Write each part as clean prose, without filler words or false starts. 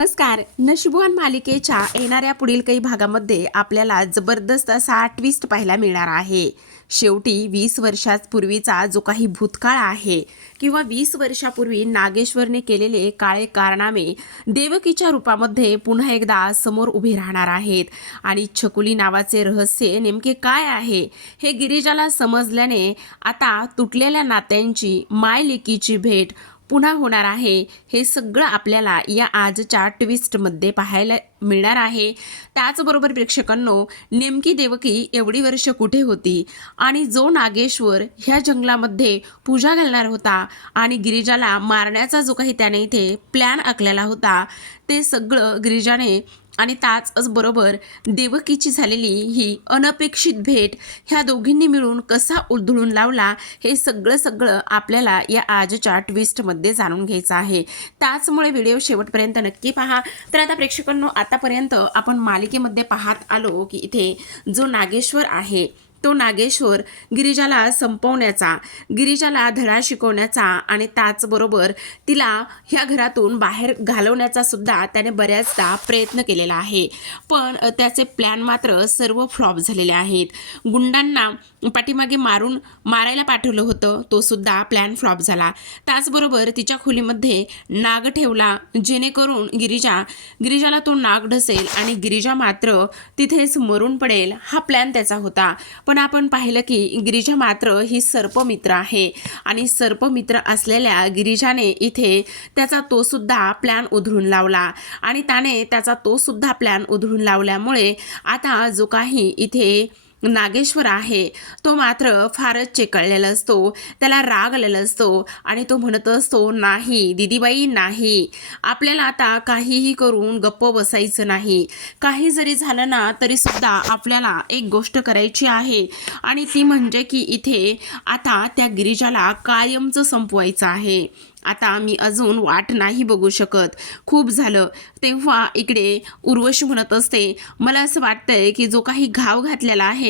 नमस्कार. नशिबवान मालिकेच्या येणाऱ्या पुढील काही भागामध्ये आपल्याला जबरदस्त असा ट्विस्ट पाहायला मिळणार आहे. शेवटी 20 वर्षांपूर्वीचा जो काही भूतकाळ आहे किंवा 20 वर्षापूर्वी नागेश्वरने केलेले काळे कारनामे देवकीच्या रूपामध्ये पुन्हा एकदा समोर उभे राहणार आहेत. आणि छकुली नावाचे रहस्य नेमके काय आहे हे गिरिजाला समजल्याने आता तुटलेल्या नात्यांची मायलेकीची भेट पुन्हा होणार आहे. हे सगळं आपल्याला या आजच्या ट्विस्टमध्ये पाहायला मिळणार आहे. त्याचबरोबर प्रेक्षकांनो, नेमकी देवकी एवढी वर्ष कुठे होती आणि जो नागेश्वर ह्या जंगलामध्ये पूजा घालणार होता आणि गिरिजाला मारण्याचा जो काही त्याने इथे प्लॅन आखलेला होता, ते सगळं गिरिजाने आणि त्याच बरोबर देवकीची झालेली ही अनपेक्षित भेट ह्या दोघींनी मिळून कसा उधळून लावला, हे सगळं आपल्याला या आजच्या ट्विस्टमध्ये जाणून घ्यायचं आहे. त्याचमुळे व्हिडिओ शेवटपर्यंत नक्की पहा. तर आता प्रेक्षकांनो, आतापर्यंत आपण मालिकेमध्ये पाहत आलो की इथे जो नागेश्वर आहे तो नागेश्वर गिरिजाला संपवण्याचा, गिरिजाला धडा शिकवण्याचा आणि त्याचबरोबर तिला ह्या घरातून बाहेर घालवण्याचा सुद्धा त्याने बऱ्याचदा प्रयत्न केलेला आहे. पण त्याचे प्लॅन मात्र सर्व फ्लॉप झालेले आहेत. गुंडांना पाठीमागे मारायला पाठवलं होतं, तो सुद्धा प्लॅन फ्लॉप झाला. त्याचबरोबर तिच्या खोलीमध्ये नाग ठेवला जेणेकरून गिरिजाला तो नाग ढसेल आणि गिरिजा मात्र तिथेच मरून पडेल, हा प्लॅन त्याचा होता. पण आपण पाहिलं की गिरिजा मात्र ही सर्पमित्र आहे आणि सर्पमित्र असलेल्या गिरिजाने इथे त्याचा तो सुद्धा प्लॅन उधळून लावला आणि त्याने त्याचा तो सुद्धा प्लॅन उधळून लावल्यामुळे आता जो काही इथे नागेश्वर आहे तो मात्र फारच चेकळलेला असतो, त्याला राग आलेला असतो आणि तो म्हणत असतो, नाही दिदीबाई, नाही, आपल्याला आता काहीही करून गप्प बसायचं नाही. काही जरी झालं ना तरी सुद्धा आपल्याला एक गोष्ट करायची आहे आणि ती म्हणजे की इथे आता त्या गिरिजाला कायमचं संपवायचं आहे. आता मी अजून वाट नाही बघू शकत, खूप झालं. तेव्हा इकडे उर्वशी म्हणत असते, मला असं वाटतंय की जो काही घाव घातलेला आहे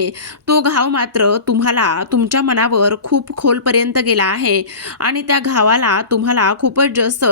तो घाव मात्र तुम्हाला तुमच्या मनावर खूप खोलपर्यंत गेला आहे आणि त्या घावाला तुम्हाला खूपच जास्त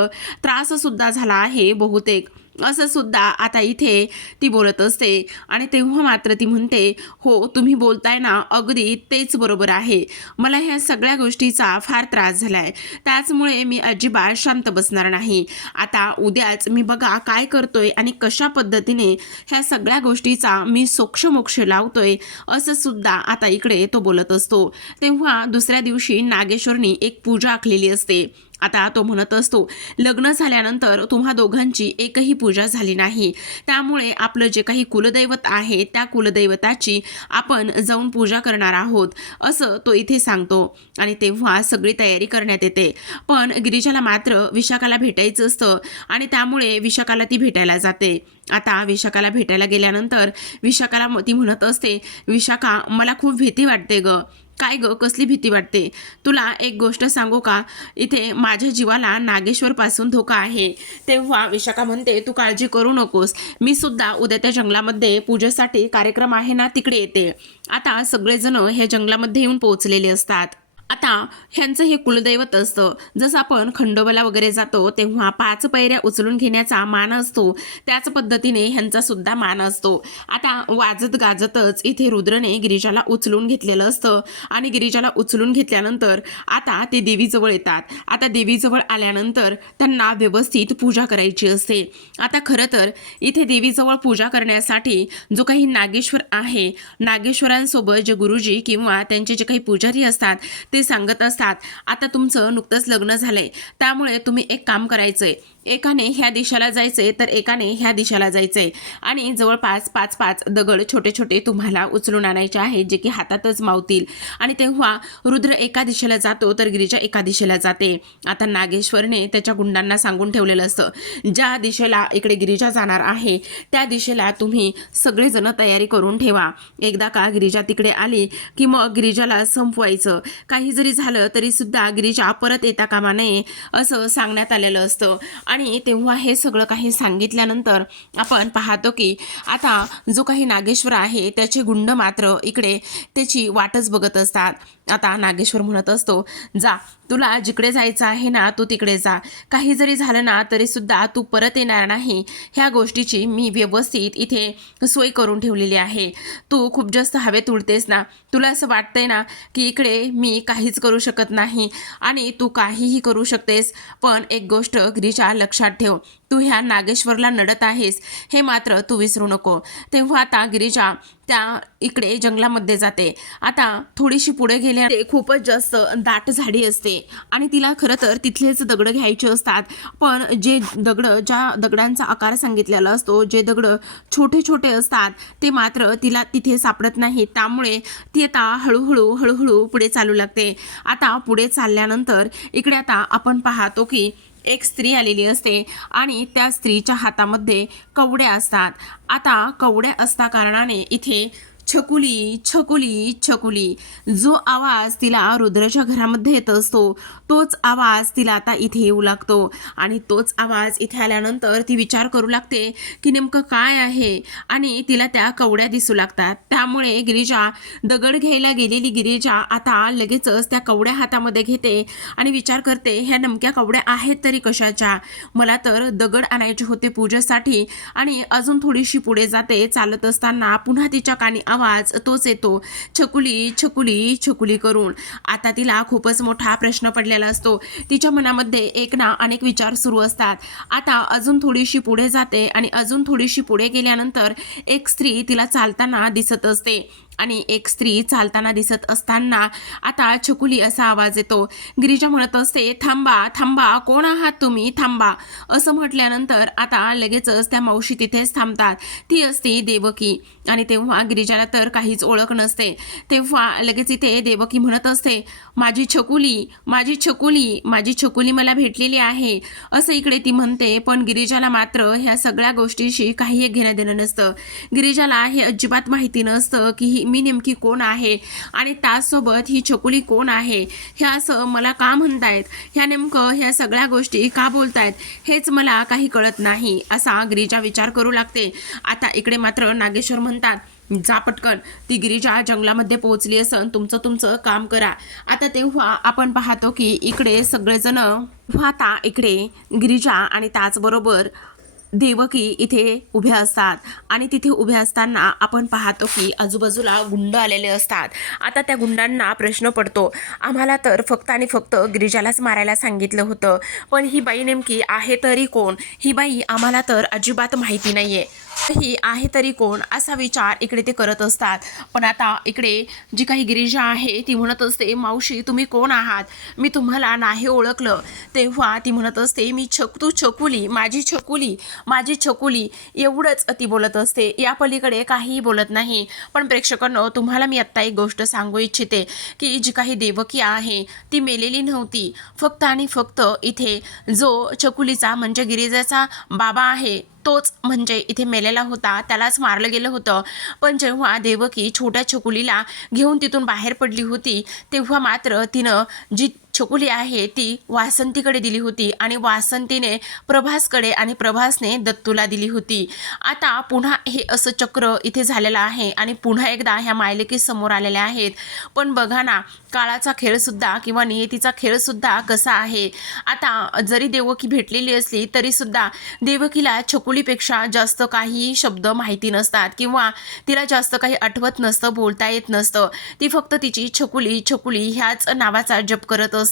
त्राससुद्धा झाला आहे बहुतेक, असं सुद्धा आता इथे ती बोलत असते. आणि तेव्हा मात्र ती म्हणते, हो तुम्ही बोलताय ना, अगदी तेच बरोबर आहे. मला ह्या सगळ्या गोष्टीचा फार त्रास झाला आहे, त्याचमुळे मी अजिबात शांत बसणार नाही. आता उद्याच मी बघा काय करतोय आणि कशा पद्धतीने ह्या सगळ्या गोष्टीचा मी सोक्षमोक्ष लावतोय, असं सुद्धा आता इकडे तो बोलत असतो. तेव्हा दुसऱ्या दिवशी नागेश्वरनी एक पूजा आखलेली असते. आता तो म्हणत असतो, लग्न झाल्यानंतर तुम्हा दोघांची एकही पूजा झाली नाही, त्यामुळे आपलं जे काही कुलदैवत आहे त्या कुलदैवताची आपण जाऊन पूजा करणार आहोत, असं तो इथे सांगतो. आणि तेव्हा सगळी तयारी करण्यात येते. पण गिरिजाला मात्र विशाखाला भेटायचं असतं आणि त्यामुळे विशाखाला ती भेटायला जाते. आता विशाखाला भेटायला गेल्यानंतर विशाखाला ती म्हणत असते, विशाखा मला खूप भीती वाटते ग. काय ग, कसली भीती वाटते? तुला एक गोष्ट सांगू का, इथे माझ्या जीवाला नागेश्वरपासून धोका आहे. तेव्हा विशाखा म्हणते, तू काळजी करू नकोस, मी सुद्धा उद्या त्या जंगलामध्ये पूजेसाठी कार्यक्रम आहे ना तिकडे येते. आता सगळेजण ह्या जंगलामध्ये येऊन पोहोचलेले असतात. आता ह्यांचं हे कुलदैवत असतं. जसं आपण खंडोबाला वगैरे जातो तेव्हा 5 पायऱ्या उचलून घेण्याचा मान असतो, त्याच पद्धतीने ह्यांचा सुद्धा मान असतो. आता वाजत गाजतच इथे रुद्रने गिरिजाला उचलून घेतलेलं असतं आणि गिरिजाला उचलून घेतल्यानंतर आता ते देवीजवळ येतात. आता देवीजवळ आल्यानंतर त्यांना व्यवस्थित पूजा करायची असते. आता खरं तर इथे देवीजवळ पूजा करण्यासाठी जो काही नागेश्वर आहे, नागेश्वरांसोबत जे गुरुजी किंवा त्यांचे जे काही पुजारी असतात ते सांगत असतात, आता तुमचं नुकतंच लग्न झालंय, त्यामुळे तुम्ही एक काम करायचंय, एकाने ह्या दिशेला जायचंय तर एकाने ह्या दिशेला जायचंय आणि जवळपास 5-5 दगड छोटे छोटे तुम्हाला उचलून आणायचे आहेत, जे की हातातच मावतील. आणि तेव्हा रुद्र एका दिशेला जातो तर गिरिजा एका दिशेला जाते. आता नागेश्वरने त्याच्या गुंडांना सांगून ठेवलेलं असतं, ज्या दिशेला इकडे गिरिजा जाणार आहे त्या दिशेला तुम्ही सगळेजण तयारी करून ठेवा. एकदा का गिरिजा तिकडे आली की मग गिरिजाला संपवायचं, काही जरी झालं तरी सुद्धा गिरिजा परत येता कामा नये, असं सांगण्यात आलेलं असतं. आणि तेव्हा हे सगळं काही सांगितल्यानंतर आपण पाहतो की आता जो काही नागेश्वर आहे त्याचे गुंड मात्र इकडे त्याची वाटच बघत असतात. आता नागेश्वर म्हणत असतो, जा तुला जिकडे जायचं आहे ना तू तिकडे जा. काही जरी झालं ना तरी सुद्धा तू परत येणार नाही, ह्या गोष्टीची मी व्यवस्थित इथे सोय करून ठेवलेली आहे. तू खूप जास्त हवेत उडतेस ना, तुला असं वाटतंय ना की इकडे मी काहीच करू शकत नाही आणि तू काहीही करू शकतेस. पण एक गोष्ट गिरीजा लक्षात ठेव, तू ह्या नागेश्वरला नडत आहेस हे मात्र तू विसरू नको. तेव्हा आता गिरीजा त्या इकडे जंगलामध्ये जाते. आता थोडीशी पुढे गेल्या खूपच जास्त दाट झाडी असते आणि तिला खरं तर तिथलेच दगड घ्यायचे असतात. पण जे ज्या दगडांचा आकार सांगितलेला असतो, जे दगड छोटे छोटे असतात ते मात्र तिला तिथे सापडत नाही. त्यामुळे ती आता हळूहळू पुढे चालू लागते. आता पुढे चालल्यानंतर इकडे आता आपण पाहतो की एक स्त्री आलेली असते आणि त्या स्त्रीच्या हातामध्ये कवड्या असतात. आता कवड्या असता कारणाने इथे छकुली छकुली छकुली जो आवाज तिला रुद्रच्या घरामध्ये येत असतो तोच आवाज तिला आता इथे येऊ लागतो. आणि तोच आवाज इथे आल्यानंतर ती विचार करू लागते की नेमकं काय आहे आणि तिला त्या कवड्या दिसू लागतात. त्यामुळे गिरीजा, दगड घ्यायला गेलेली गिरीजा आता लगेचच त्या कवड्या हातामध्ये घेते आणि विचार करते, ह्या नेमक्या कवड्या आहेत तरी कशाच्या? मला तर दगड आणायचे होते पूजेसाठी. आणि अजून थोडीशी पुढे जाते. चालत असताना पुन्हा तिच्या कानी आवाज तोच येतो, छकुली छकुली छकुली करून. आता तिला खूपच मोठा प्रश्न पडलेला असतो. तिच्या मनामध्ये एक ना अनेक विचार सुरू असतात. आता अजून थोडीशी पुढे जाते आणि अजून थोडीशी पुढे गेल्यानंतर एक स्त्री तिला चालताना दिसत असते. आणि एक स्त्री चालताना दिसत असताना आता छकुली असा आवाज येतो. गिरीजा म्हणत असते, थांबा थांबा, कोण आहात तुम्ही, थांबा. असं म्हटल्यानंतर आता लगेचच त्या मावशी तिथेच थांबतात. ती असते देवकी. आणि तेव्हा गिरीजाला तर काहीच ओळख नसते. तेव्हा लगेच इथे देवकी म्हणत असते, माझी छकुली माझी छकुली माझी छकुली मला भेटलेली आहे, असं इकडे ती म्हणते. पण गिरीजाला मात्र ह्या सगळ्या गोष्टीशी काही एक घेणं देणं नसतं. गिरीजाला हे अजिबात माहिती नसतं की मी नेमकी कोण आहे आणि त्याचसोबत ही छकुली कोण आहे, ह्या असं मला का म्हणतायत, ह्या नेमकं ह्या सगळ्या गोष्टी का बोलतायत हेच मला काही कळत नाही, असा गिरीजा विचार करू लागते. आता इकडे मात्र नागेश्वर म्हणतात, जा पटकन, ती गिरीजा जंगलामध्ये पोहोचली असन, तुमचं काम करा. आता तेव्हा आपण पाहतो की इकडे सगळेजण, आता इकडे गिरीजा आणि त्याचबरोबर देवकी इथे उभ्या असतात. आणि तिथे उभ्या असताना आपण पाहतो की आजूबाजूला गुंड आलेले असतात. आता त्या गुंडांना प्रश्न पडतो, आम्हाला तर फक्त आणि फक्त गिरीजालाच मारायला सांगितलं होतं, पण ही बाई नेमकी आहे तरी कोण, ही बाई आम्हाला तर अजिबात माहिती नाहीये, ही आहे तरी कोण, असा विचार इकडे ते करत असतात. पण आता इकडे जी काही गिरीजा आहे ती म्हणत असते, मावशी तुम्ही कोण आहात, मी तुम्हाला नाही ओळखलं. तेव्हा ती म्हणत असते, मी तू छकुली माझी छकुली माझी छकुली, एवढंच ती बोलत असते. या पलीकडे काहीही बोलत नाही. पण प्रेक्षकांनो, तुम्हाला मी आत्ता एक गोष्ट सांगू इच्छिते की जी काही देवकी आहे ती मेलेली नव्हती. फक्त आणि फक्त इथे जो छकुलीचा म्हणजे गिरिजाचा बाबा आहे तोच म्हणजे इथे मेलेला होता, त्यालाच मारलं गेलं होतं. पण जेव्हा देवकी छोट्या छकुलीला घेऊन तिथून बाहेर पडली होती तेव्हा मात्र तिनं जी छकुली आहे ती वासंतीकडे दिली होती आणि वासंतीने प्रभासकडे आणि प्रभासने दत्तूला दिली होती. आता पुन्हा हे असं चक्र इथे झालेलं आहे आणि पुन्हा एकदा ह्या मायलेकी समोर आलेल्या आहेत. पण बघा ना, काळाचा खेळसुद्धा किंवा नियतीचा खेळसुद्धा कसा आहे. आता जरी देवकी भेटलेली असली तरीसुद्धा देवकीला छकुलीपेक्षा जास्त काही शब्द माहिती नसतात किंवा तिला जास्त काही आठवत नसतं, बोलता येत नसतं. ती फक्त तिची छकुली छकुली ह्याच नावाचा जप करत असते.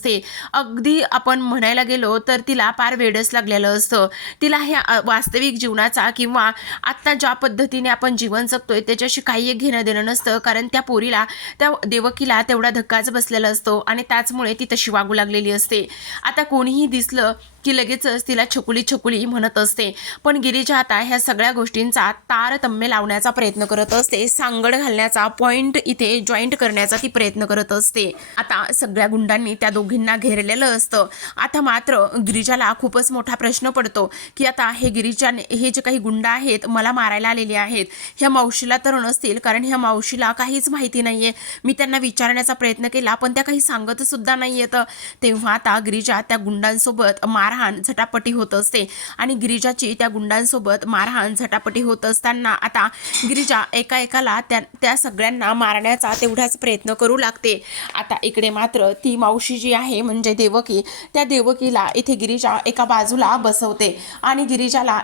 अगदी आपण म्हणायला गेलो तर तिला फार वेडच लागलेलं असतं. तिला ह्या वास्तविक जीवनाचा किंवा आत्ता ज्या पद्धतीने आपण जीवन जगतोय त्याच्याशी काही एक घेणं देणं नसतं. कारण त्या पोरीला, त्या देवकीला तेवढा धक्काच बसलेला असतो आणि त्याचमुळे ती तशी वागू लागलेली असते. आता कोणीही दिसलं की लगेचच तिला छकुली छकुली म्हणत असते. पण गिरीजा आता ह्या सगळ्या गोष्टींचा तारतम्य लावण्याचा प्रयत्न करत असते, सांगड घालण्याचा, पॉइंट इथे जॉईंट करण्याचा ती प्रयत्न करत असते. आता सगळ्या गुंडांनी त्या दोघींना घेरलेलं असतं. आता मात्र गिरीजाला खूपच मोठा प्रश्न पडतो की आता हे हे जे काही गुंड आहेत मला मारायला आलेले आहेत, ह्या मावशीला तर नसतील, कारण ह्या मावशीला काहीच माहिती नाहीये. मी त्यांना विचारण्याचा प्रयत्न केला पण त्या काही सांगत सुद्धा नाहीयेत. तेव्हा आता गिरीजा त्या गुंडांसोबत मारहाण झटापटी होत असते आणि गिरीजाची त्या गुंडांसोबत मारहाण झटापटी होत असताना आता गिरीजा एकाला त्या सगळ्यांना मारण्याचा तेवढाच प्रयत्न करू लागते. आता इकडे मात्र ती मावशी जी जी आहे म्हणजे देवकी, त्या देवकीला इथे गिरिजा एका बाजूला बसवते आणि गिरिजाला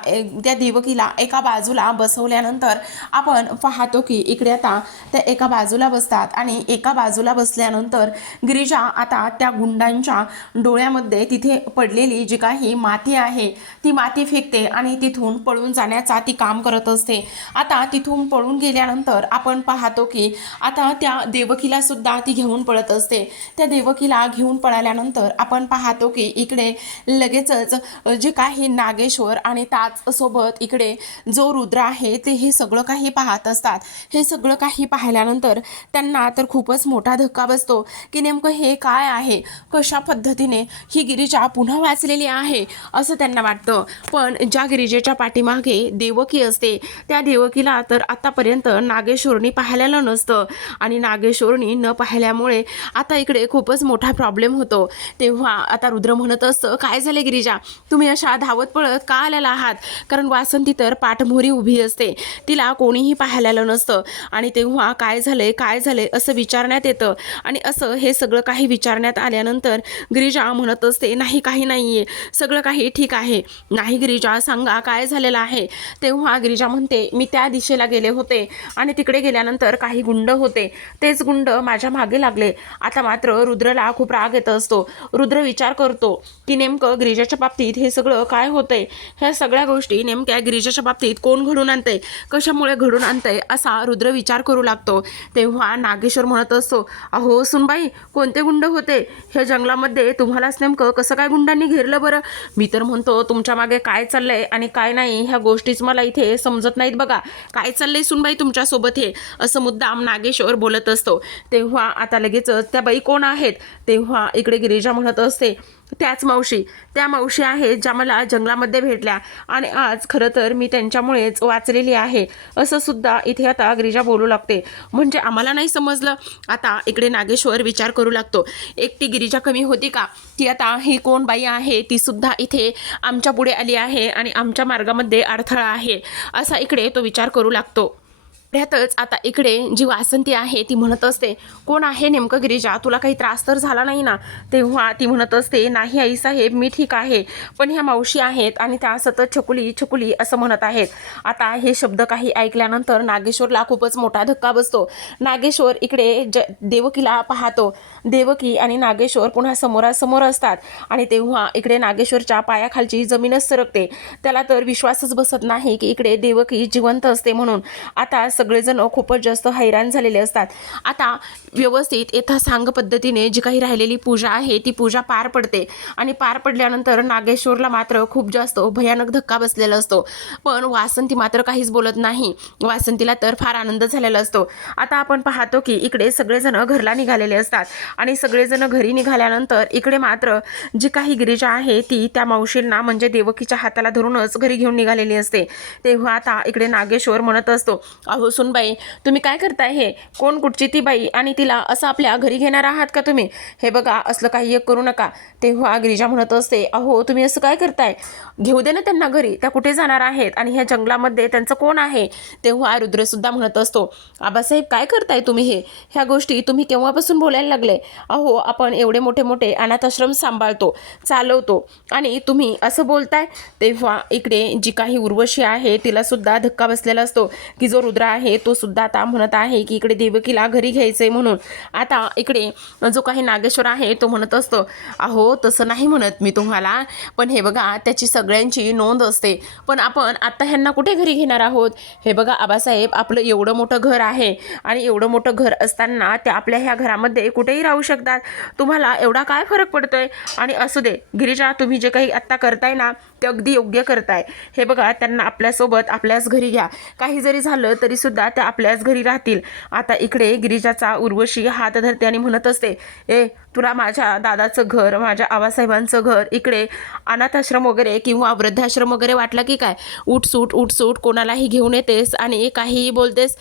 त्या देवकीला एका बाजूला बसवल्यानंतर आपण पाहतो की इकडे आता त्या एका बाजूला बसतात आणि एका बाजूला बसल्यानंतर गिरिजा आता त्या गुंडांच्या डोळ्यामध्ये तिथे पडलेली जी काही माती आहे ती माती फेकते आणि तिथून पळून जाण्याचा ती काम करत असते. आता तिथून पळून गेल्यानंतर आपण पाहतो की आता त्या देवकीला सुद्धा ती घेऊन पळत असते. त्या देवकीला घेऊन पळाल्यानंतर आपण पाहतो की इकडे लगेचच जे काही नागेश्वर आणि ताज सोबत इकडे जो रुद्र आहे ते हे सगळं काही पाहत असतात. हे सगळं काही पाहिल्यानंतर त्यांना तर खूपच मोठा धक्का बसतो की नेमकं हे काय आहे, कशा पद्धतीने ही गिरिजा पुन्हा वाचलेली आहे असं त्यांना वाटतं. पण ज्या गिरिजेच्या पाठीमागे देवकी असते त्या देवकीला तर आतापर्यंत नागेश्वरनी पाहिलेलं नसतं आणि नागेश्वरनी न पाहिल्यामुळे आता इकडे खूपच मोठा प्रॉब्लेम होतो. तेव्हा आता रुद्र म्हणत असतं, काय झाले गिरिजा, तुम्ही अशा धावत पळत का आलेला आहात? कारण वासंती तर पाठमोरी उभी असते, तिला कोणीही पाहिलेलं नसतं आणि तेव्हा काय झाले असं विचारण्यात येतं आणि असं हे सगळं काही विचारण्यात आल्यानंतर गिरिजा म्हणत असते, नाही काही नाहीये, सगळं काही ठीक आहे. नाही गिरिजा, सांगा काय झालेलं आहे. तेव्हा गिरिजा म्हणते, मी त्या दिशेला गेले होते आणि तिकडे गेल्यानंतर काही गुंड होते, तेच गुंड माझ्या मागे लागले. आता मात्र रुद्रला खूप राग येत असतो. रुद्र विचार करतो की नेमकं गिरिजाच्या बाबतीत हे सगळं काय होतंय, ह्या सगळ्या गोष्टी नेमक्या गिरिजाच्या बाबतीत कोण घडून आणतंय, कशामुळे घडून आणतंय असा रुद्र विचार करू लागतो. तेव्हा नागेश्वर म्हणत असतो, अहो सुनबाई, कोणते गुंड होते ह्या जंगलामध्ये, तुम्हालाच नेमकं कसं काय गुंडांनी घेरलं बरं? मी तर म्हणतो तुमच्या मागे काय चाललंय आणि काय नाही ह्या गोष्टीच मला इथे समजत नाहीत बघा. काय चाललंय सुनबाई तुमच्यासोबत हे, असं मुद्दाम नागेश्वर बोलत असतो. तेव्हा आता लगेचच त्या बाई कोण आहेत? तेव्हा इकडे गिरिजा म्हणत असते, त्याच मावशी, त्या मावशी आहेत ज्या मला जंगलामध्ये भेटल्या आणि आज खरं तर मी त्यांच्यामुळेच वाचलेली आहे असं सुद्धा इथे आता गिरिजा बोलू लागते. म्हणजे आम्हाला नाही समजलं. आता इकडे नागेश्वर विचार करू लागतो, एकटी गिरिजा कमी होती का, की आता ही कोण बाई आहे ती सुद्धा इथे आमच्या पुढे आली आहे आणि आमच्या मार्गामध्ये अडथळा आहे असा इकडे तो विचार करू लागतो. त्यातच आता इकडे जी वासंती आहे ती म्हणत असते, कोण आहे नेमकं गिरिजा, तुला काही त्रास तर झाला नाही ना? तेव्हा ती म्हणत असते, नाही आई साहेब, मी ठीक आहे, पण ह्या मावशी आहेत आणि त्या सतत छकुली छकुली असं म्हणत आहेत. आता हे शब्द काही ऐकल्यानंतर नागेश्वरला खूपच मोठा धक्का बसतो. नागेश्वर इकडे देवकीला पाहतो. देवकी आणि नागेश्वर पुन्हा समोरासमोर असतात आणि तेव्हा इकडे नागेश्वरच्या पायाखालची जमीनच सरकते. त्याला तर विश्वासच बसत नाही की इकडे देवकी जिवंत असते म्हणून. आता सगळेजण खूपच जास्त हैराण झालेले असतात. आता व्यवस्थित यथासांग पद्धतीने जी काही राहिलेली पूजा आहे ती पूजा पार पडते आणि पार पडल्यानंतर नागेश्वरला मात्र खूप जास्त भयानक धक्का बसलेला असतो. पण वासंती मात्र काहीच बोलत नाही. वासंतीला तर फार आनंद झालेला असतो. आता आपण पाहतो की इकडे सगळेजण घरला निघालेले असतात आणि सगळेजण घरी निघाल्यानंतर इकडे मात्र जी काही गिरिजा आहे ती त्या मावशींना म्हणजे देवकीच्या हाताला धरूनच घरी घेऊन निघालेली असते. तेव्हा आता इकडे नागेश्वर म्हणत असतो, अहो सुनबाई, तुम्ही काय करताय, हे कोण, कुठची ती बाई आणि तिला असं आपल्या घरी घेणार आहात का तुम्ही? हे बघा, असलं काही एक करू नका. तेव्हा गिरिजा म्हणत असते, अहो तुम्ही असं काय करताय, घेऊ दे ना त्यांना घरी, त्या कुठे जाणार आहेत आणि ह्या जंगलामध्ये त्यांचं कोण आहे? तेव्हा रुद्रसुद्धा म्हणत असतो, आबासाहेब काय करताय तुम्ही, ह्या गोष्टी तुम्ही केव्हापासून बोलायला लागले? अहो आपण एवढे मोठे मोठे अनाथाश्रम सांभाळतो, चालवतो आणि तुम्ही असं बोलताय? तेव्हा इकडे जी काही उर्वशी आहे तिला सुद्धा धक्का बसलेला असतो की जो रुद्र आहे तो सुद्धा आता म्हणत आहे की इकडे देवकीला घरी घ्यायचंय म्हणून. आता इकडे जो काही नागेश्वर आहे तो म्हणत असतो, अहो तसं नाही म्हणत मी तुम्हाला, पण हे बघा त्याची सगळ्यांची नोंद असते, पण आपण आता ह्यांना कुठे घरी घेणार आहोत? हे बघा आबासाहेब, आपलं एवढं मोठं घर आहे आणि एवढं मोठं घर असताना त्या आपल्या ह्या घरामध्ये कुठेही राहू शकतात, तुम्हाला एवढा काय फरक पडतोय? आणि असू दे गिरिजा, तुम्ही जे काही आत्ता करताय ना ते अगदी योग्य करताय. हे बघा, त्यांना आपल्यासोबत आपल्याच घरी घ्या, काही जरी झालं तरी सुद्धा त्या आपल्याच घरी राहतील. आता इकडे गिरिजाचा उर्वशी हात धरते आणि म्हणत असते, ए तुला माझ्या दादाचं घर, माझ्या आबासाहेबांचं घर, इकडे अनाथाश्रम वगैरे किंवा वृद्धाश्रम वगैरे वाटला की काय? उठसूट कोणालाही घेऊन येतेस आणि काहीही बोलतेस.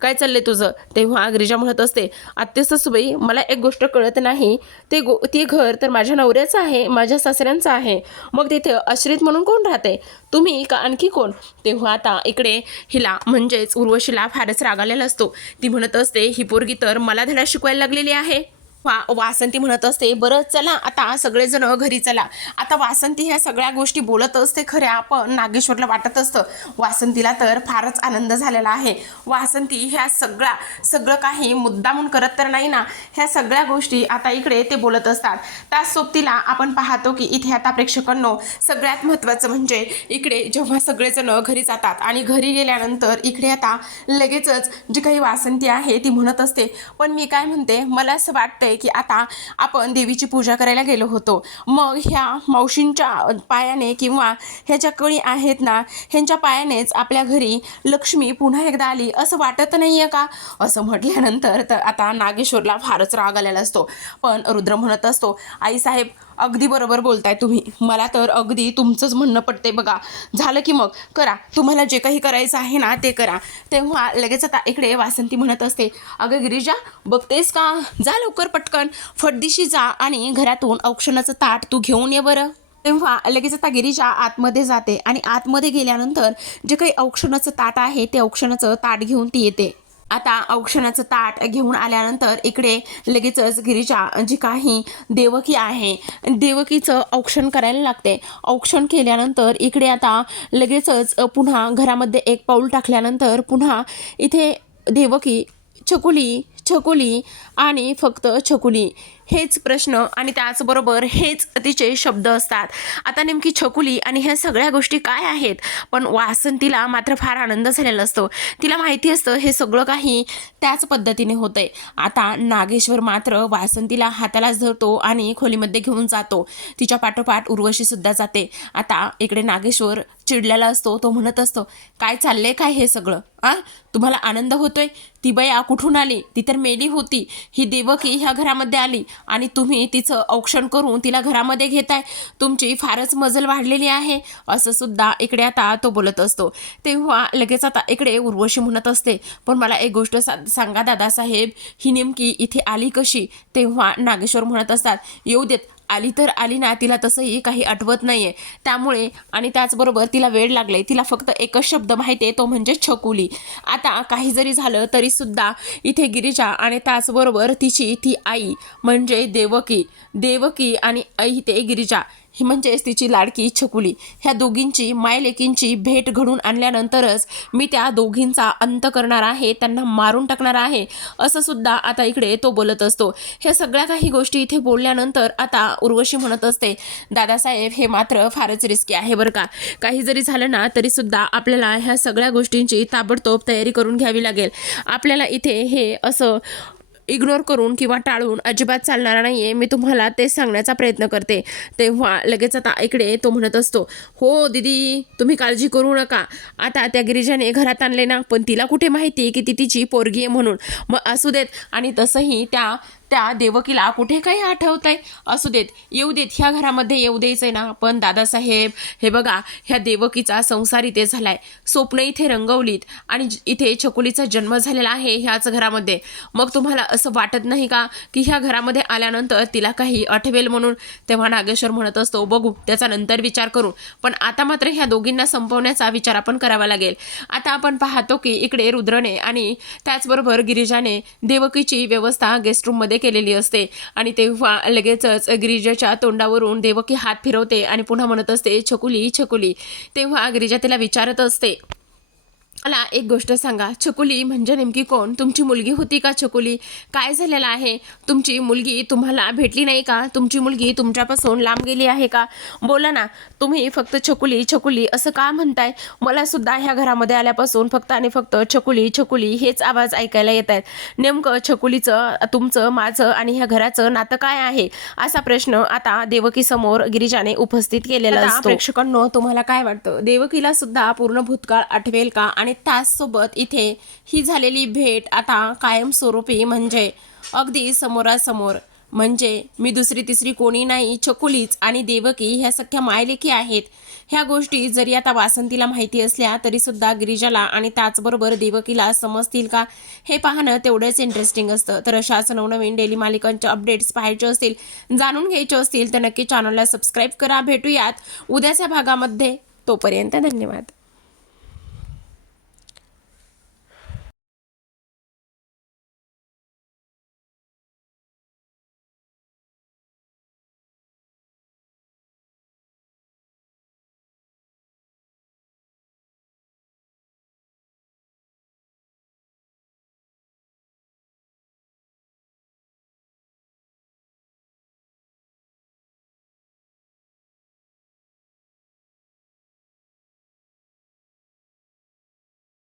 काय चाललंय तुझं? तेव्हा गिरिजा म्हणत असते, आत्या सासूबाई, मला एक गोष्ट कळत नाही, ते घर तर माझ्या नवऱ्याचं आहे, माझ्या सासऱ्यांचं आहे, मग तिथे आश्रित म्हणून कोण राहते, तुम्ही का आणखी कोण? तेव्हा आता इकडे हिला म्हणजेच उर्वशीला फारच राग आलेला असतो. ती म्हणत असते, ही पोरगी तर मला धडा शिकवायला लागलेली आहे. वासंती म्हणत असते, बरं चला आता सगळेजण घरी चला. आता वासंती ह्या सगळ्या गोष्टी बोलत असते खऱ्या, पण नागेश्वरला वाटत असतं वासंतीला तर फारच आनंद झालेला आहे. वासंती ह्या सगळं काही मुद्दामून करत तर नाही ना. ह्या सगळ्या गोष्टी आता इकडे ते बोलत असतात. त्याच सोबतीला आपण पाहतो की इथे आता प्रेक्षकांनो सगळ्यात महत्त्वाचं म्हणजे इकडे जेव्हा सगळेजण घरी जातात आणि घरी गेल्यानंतर इकडे आता लगेचच जी काही वासंती आहे ती म्हणत असते, पण मी काय म्हणते, मला असं वाटतंय की आता आपण देवीची पूजा करायला गेलो होतो, मग ह्या मावशींच्या पायाने किंवा ह्या ज्या कळी आहेत ना ह्यांच्या पायानेच आपल्या घरी लक्ष्मी पुन्हा एकदा आली असं वाटत नाही आहे का. असं म्हटल्यानंतर तर आता नागेश्वरला फारच राग आलेला असतो. पण रुद्र म्हणत असतो, आईसाहेब अगदी बरोबर बोलताय तुम्ही, मला तर अगदी तुमचंच म्हणणं पडते बघा. झालं की मग करा, तुम्हाला जे काही करायचं आहे ना ते करा. तेव्हा लगेच आता इकडे वासंती म्हणत असते, अगं गिरिजा बघतेस का, जा लवकर पटकन फटदिशी जा आणि घरातून औक्षणाचं ताट तू घेऊन ये बरं. तेव्हा लगेच आता गिरिजा आतमध्ये जाते आणि आतमध्ये गेल्यानंतर जे काही औक्षणाचं ताट आहे ते औक्षणाचं ताट घेऊन ती येते. आता औक्षणाचं ताट घेऊन आल्यानंतर इकडे लगेचच गिरिजा जी काही देवकी आहे देवकीचं औक्षण करायला लागते. औक्षण केल्यानंतर इकडे आता लगेचच पुन्हा घरामध्ये एक पाऊल टाकल्यानंतर पुन्हा इथे देवकी छकुली छकुली आणि फक्त छकुली हेच प्रश्न आणि त्याचबरोबर हेच तिचे शब्द असतात. आता नेमकी छकुली आणि ह्या सगळ्या गोष्टी काय आहेत, पण वासंतीला मात्र फार आनंद झालेला असतो. तिला माहिती असतं हे सगळं काही त्याच पद्धतीने होतंय. आता नागेश्वर मात्र वासंतीला हातालाच धरतो आणि खोलीमध्ये घेऊन जातो. तिच्या पाठोपाठ उर्वशी सुद्धा जाते. आता इकडे नागेश्वर चिडलेला असतो. तो म्हणत असतो, काय चाललंय काय हे सगळं, तुम्हाला आनंद होतोय, ती बया कुठून आली, ती तर मेली होती, ही देवकी ह्या घरामध्ये आली आणि तुम्ही तिचं औक्षण करून तिला घरामध्ये घेताय, तुमची फारच मजल वाढलेली आहे, असं सुद्धा इकडे आता तो बोलत असतो. तेव्हा लगेच आता इकडे उर्वशी म्हणत असते, पण मला एक गोष्ट सांगा दादासाहेब, ही नेमकी इथे आली कशी. तेव्हा नागेश्वर म्हणत असतात, येऊ देत, आली तर आली ना, तिला तसंही काही आठवत नाहीये, त्यामुळे आणि त्याचबरोबर तिला वेळ लागले, तिला फक्त एकच शब्द माहिती आहे, तो म्हणजे छकुली. आता काही जरी झालं तरी सुद्धा इथे गिरिजा आणि त्याचबरोबर तिची ती आई म्हणजे देवकी आणि आई ते गिरिजा ही म्हणजेच तिची लाडकी छकुली, ह्या दोघींची मायलेकींची भेट घडून आणल्यानंतरच मी त्या दोघींचा अंत करणार आहे, त्यांना मारून टाकणार आहे, असं सुद्धा आता इकडे तो बोलत असतो. ह्या सगळ्या काही गोष्टी इथे बोलल्यानंतर आता उर्वशी म्हणत असते, दादासाहेब हे मात्र फारच रिस्की आहे बरं का. काही जरी झालं ना तरी सुद्धा आपल्याला ह्या सगळ्या गोष्टींची ताबडतोब तयारी करून घ्यावी लागेल. आपल्याला इथे हे असं इग्नोर करून किंवा टाळून अजिबात चालणार नाही आहे. मी तुम्हाला तेच सांगण्याचा प्रयत्न करते. तेव्हा लगेच आता इकडे तो म्हणत असतो, हो दीदी तुम्ही काळजी करू नका, आता त्या गिरिजाने घरात आणले ना, पण तिला कुठे माहिती की ती तिची पोरगी आहे म्हणून, मग असू देत. आणि तसंही त्या देवकीला कुठे काही आठवतंय, असू देत, येऊ देत, ह्या घरामध्ये येऊ द्यायचंय ना. पण दादासाहेब हे बघा, ह्या देवकीचा संसार इथे झालाय, स्वप्न इथे रंगवलीत आणि इथे छकुलीचा जन्म झालेला आहे ह्याच घरामध्ये. मग तुम्हाला असं वाटत नाही का की ह्या घरामध्ये आल्यानंतर तिला काही आठवेल म्हणून. तेव्हा नागेश्वर म्हणत असतो, बघू त्याचा नंतर विचार करू, पण आता मात्र ह्या दोघींना संपवण्याचा विचार आपण करावा लागेल. आता आपण पाहतो की इकडे रुद्रने आणि त्याचबरोबर गिरिजाने देवकीची व्यवस्था गेस्ट रूममध्ये केलेली असते आणि तेव्हा लगेचच गिरिजाच्या तोंडावरून देवकी हात फिरवते आणि पुन्हा म्हणत असते, छकुली छकुली. तेव्हा गिरिजा तिला विचारत असते, मला एक गोष्ट सांगा, छकुली म्हणजे नेमकी कोण, तुमची मुलगी होती का छकुली, काय झालेलं आहे, तुमची मुलगी तुम्हाला भेटली नाही का, तुमची मुलगी तुमच्यापासून लांब गेली आहे का, बोला ना. तुम्ही फक्त छकुली छकुली असं का म्हणताय, मला सुद्धा ह्या घरामध्ये आल्यापासून फक्त आणि फक्त छकुली छकुली हेच आवाज ऐकायला येत आहेत. नेमकं छकुलीचं तुमचं माझं आणि ह्या घराचं नातं काय आहे, असा प्रश्न आता देवकी समोर गिरिजाने उपस्थित केलेला असतो. प्रेक्षकांनो तुम्हाला काय वाटतं, देवकीला सुद्धा पूर्ण भूतकाळ आठवेल का, आणि त्याचसोबत इथे ही झालेली भेट आता कायमस्वरूपी म्हणजे अगदी समोरासमोर, म्हणजे मी दुसरी तिसरी कोणी नाही, छकुलीच आणि देवकी ह्या सख्या मायलेकी आहेत. ह्या गोष्टी जरी आता वासंतीला माहिती असल्या तरी सुद्धा गिरिजाला आणि त्याचबरोबर देवकीला समजतील का, हे पाहणं तेवढंच इंटरेस्टिंग असतं. तर अशाच नवनवीन डेली मालिकांच्या अपडेट्स पाहायचे असतील, जाणून घ्यायचे असतील तर नक्की चॅनलला सबस्क्राईब करा. भेटूयात उद्याच्या भागामध्ये, तोपर्यंत धन्यवाद.